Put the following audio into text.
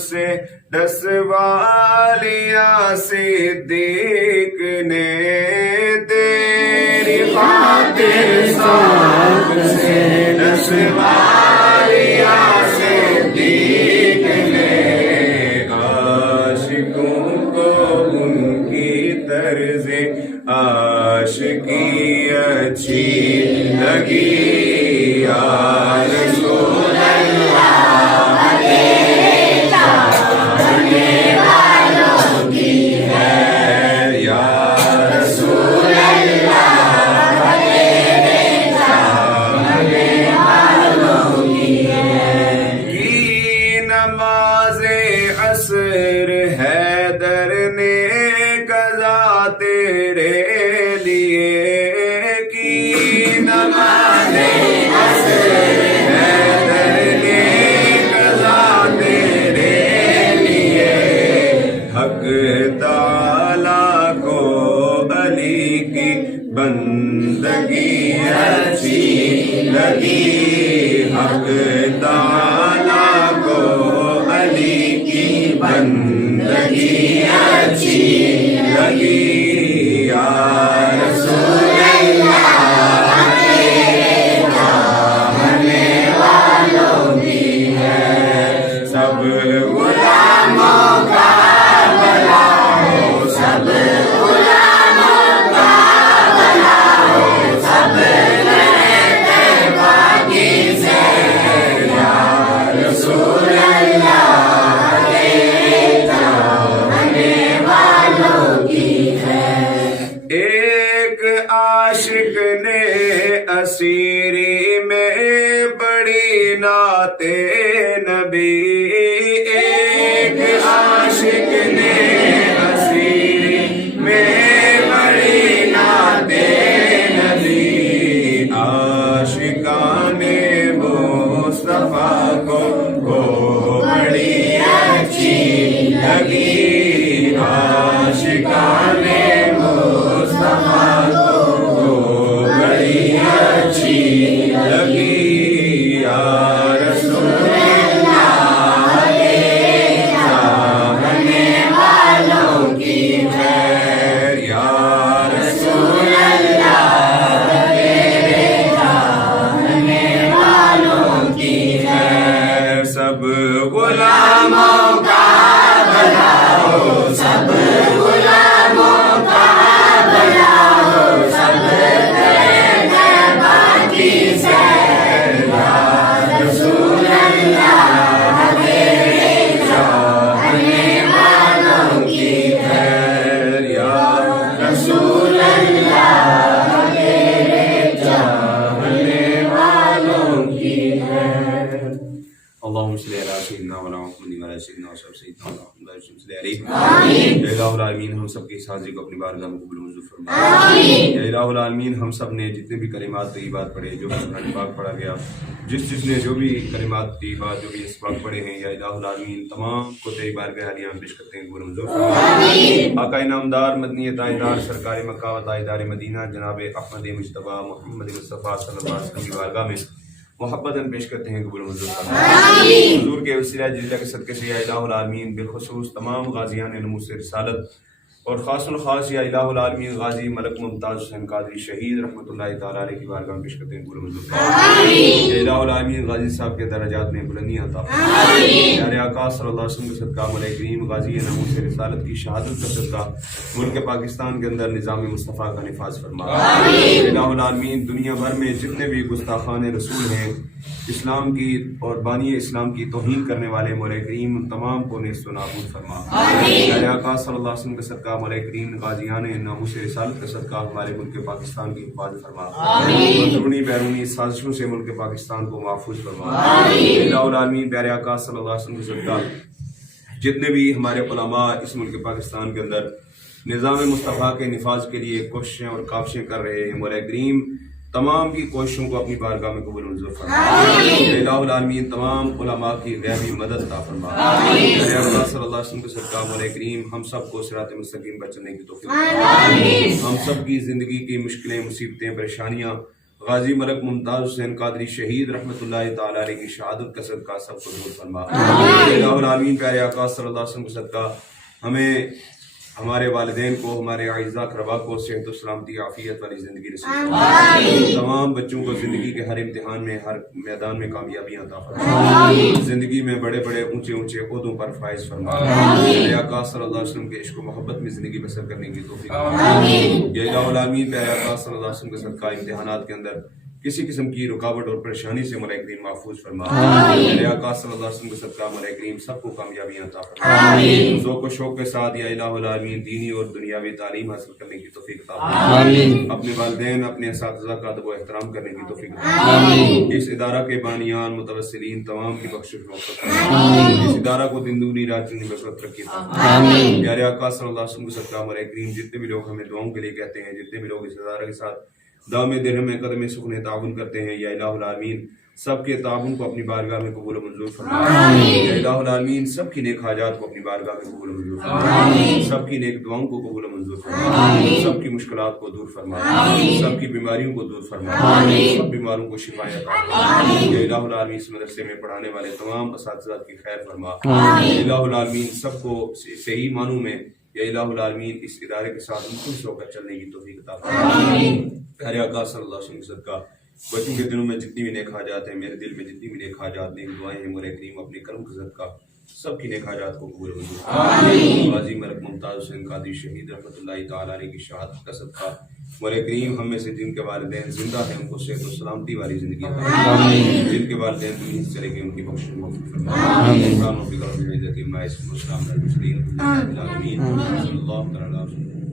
سے ڈسوالیاں صدیق نے تیری خاطر سانپ سے ڈسوالیاں صدیق نے عاشقوں کو ان کی طرز عاشقی اچھی لگی یا رسول اللہ تیرے چاہنے والوں کی ہے یا رسول اللہ تیرے چاہنے والوں کی ہے کی نماز عصر حیدر نے قضا تیرے لیے کی نماز عصر حیدر نے قضا تیرے لیے حق تعالیٰ کو علی کی بندگی اچھی لگی حق تعالیٰ کو علی کی بندگی اچھی لگی یا رسول اللہ تیرے چاہنے والوں کی ہے سب غلاموں کا بھلا ہو سب غلاموں کا بھلا ہو سب رہتے باقی سے یا رسول اللہ تیرے چاہنے والوں کی ہے ایک عاشق نے اسیری میں بڑی نعت نبی ایک عاشق نے اسیری میں بڑی نعت نبی عاشقان مصطفیٰ کو بڑی اچھی لگی عاشقان مصطفیٰ کو بڑی اچھی لگی یا رسول اللہ تیرے چاہنے والوں کی خیر یا رسول اللہ تیرے چاہنے والوں کی خیر سب غلاموں کا بھلا ہو سب غلاموں کا بھلا ہو سب رہتے باقی سے یا رسول اللہ تیرے چاہنے والوں کی خیر یا رسول اللہ تیرے چاہنے والوں کی خیر اللہم صلی علی سیدنا و محمد و علی سیدنا و سیدنا و محمد صلی علیہ آمین اے الہ العالمین ہم سب کی حاضری کو اپنی بارگاہ میں قبول منظور فرما آمین اے الہ العالمین ہم سب نے جتنے بھی کلمات طیبات پڑھے جو قرآن پاک پڑھا گیا جس نے جو بھی کلمات طیبات جو بھی اسباق پڑھے ہیں یا الہ العالمین تمام کو تیری بارگاہ عالیہ میں پیش کرتے ہیں قبول منظور فرما آمین آقا انعامدار مدنی تاجدار سرکار مکہ و تاجدار مدینہ جناب احمد مجتبی محمد مصطفیٰ صلی اللہ علیہ وسلم کی بارگاہ میں محبتاً پیش کرتے ہیں قبول منظور فرما حضور کے وسیلہ جلیلہ کے صدقے سے یا الہ العالمین بالخصوص تمام غازیان نموس رسالت اور خاص الخاص یا الہ العالمین غازی ملک ممتاز حسین قادری شہید رحمۃ اللہ تعالیٰ علیہ کی بارگاہ میں پیش کرتے ہیں قبول منظور فرما یا الہ العالمین غازی صاحب کے درجات میں بلندی عطا فرما پیارے آقا صلی اللہ علیہ وسلم کے صدقہ مولا کریم غازی نموس رسالت کی شہادت کا صدقہ ملک پاکستان کے اندر نظام مصطفیٰ کا نفاذ فرما الہ العالمین دنیا بھر میں جتنے بھی گستاخان رسول ہیں اسلام کی اور بانی اسلام کی توہین کرنے والے مولا کریم ان تمام کو نیست و نابود فرما پیارے آقا صلی اللہ علیہ وسلم کے صدقہ مولا کریم غازیان ناموس رسالت کا صدقہ ہمارے ملک پاکستان کی حفاظت فرما اندرونی بیرونی سازشوں سے ملک پاکستان کو محفوظ فرما الہ العالمین پیارے آقا صلی اللہ علیہ وسلم کے صدقہ جتنے بھی ہمارے علماء اس ملک پاکستان کے اندر نظام مصطفیٰ کے نفاذ کے لیے کوششیں اور کاوشیں کر رہے ہیں مولا کریم تمام کی کوششوں کو اپنی بارگاہ میں قبول منظور فرما الہ العالمین تمام علماء کی غیبی مدد عطا فرما میرے اللہ صلی اللہ علیہ وسلم کے صدقہ مولا کریم ہم سب کو صراط مستقیم پر چلنے کی توفیق عطا فرما ہم سب کی زندگی کی مشکلیں مصیبتیں پریشانیاں غازی ملک ممتاز حسین قادری شہید رحمۃ اللہ تعالیٰ علیہ کی شہادت کا صدقہ سب کو دور فرما۔ الہ العالمین پیارے آقا صلی اللہ علیہ وسلم کا صدقہ ہمیں، ہمارے والدین کو، ہمارے اعزاء اقربا کو صحت و سلامتی عافیت والی زندگی نصیب فرما۔ تمام بچوں کو زندگی کے ہر امتحان میں، ہر میدان میں کامیابیاں عطا فرما۔ زندگی میں بڑے بڑے اونچے اونچے عہدوں پر فائز فرما۔ پیارے آقا صلی اللہ علیہ وسلم کے عشق و محبت میں زندگی بسر کرنے کی توفیق فرما۔ یا الہ العالمین پیارے آقا صلی اللہ علیہ وسلم کا صدقہ امتحانات کے اندر کسی قسم کی رکاوٹ اور پریشانی سے مولا کریم محفوظ فرما۔ میرے آقا صلی اللہ علیہ وسلم کے صدقہ مولا کریم سب کو کامیابیاں عطا فرما۔ ذوق و شوق کے ساتھ یا الہ العالمین دینی اور دنیاوی تعلیم حاصل کرنے کی توفیق عطا فرما۔ اپنے والدین، اپنے اساتذہ کا ادب و احترام کرنے کی توفیق عطا فرما۔ اس ادارہ کے بانیان، متوسلین تمام کی بخشش مغفرت فرما۔ اس ادارہ کو دن دگنی رات چگنی بسرت رکھی عطا فرما۔ پیارے آقا صلی اللہ علیہ وسلم کے صدقہ مولا کریم جتنے بھی لوگ ہمیں دعاؤں کے لیے کہتے ہیں، جتنے بھی لوگ اس ادارہ کے ساتھ دام درہم قدم سکون تعاون کرتے ہیں، یا الہ العالمین سب کے تعاون کو اپنی بارگاہ میں قبول و منظور فرما۔ یا الہ العالمین سب کی نیک حاجات کو اپنی بارگاہ میں قبول و منظور فرما۔ سب کی نیک دعاؤں کو قبول و منظور فرما۔ سب کی مشکلات کو دور فرما۔ سب کی بیماریوں کو دور فرما۔ سب بیماروں کو شفا عطا فرما۔ یا الہ العالمین اس مدرسے میں پڑھانے والے تمام اساتذہ کی خیر فرما۔ یا الہ العالمین سب کو صحیح معنوں میں یا الہ العالمین اس ادارے کے ساتھ مخلص ہو کر چلنے کی توفیق عطا فرما۔ پیارے آقا صلی اللہ علیہ وسلم کے صدقہ بچوں کے دلوں میں جتنی بھی نیک حاجات ہیں، میرے دل میں جتنی بھی نیک حاجات، نیک دعائیں ہیں، مولا کریم اپنے کرم کے صدقہ سب کی نیک حاجات کو قبول منظور فرما۔ غازی ملک ممتاز حسین قادری شہید رحمۃ اللہ تعالیٰ علیہ کی شہادت کا صدقہ مولا کریم ہم میں سے جن کے والدین زندہ ہیں ان کو صحت و سلامتی والی زندگی عطا فرما۔ جن کے والدین دنیا سے چلے گئے ان کی بخشش مغفرت فرما۔ آمین۔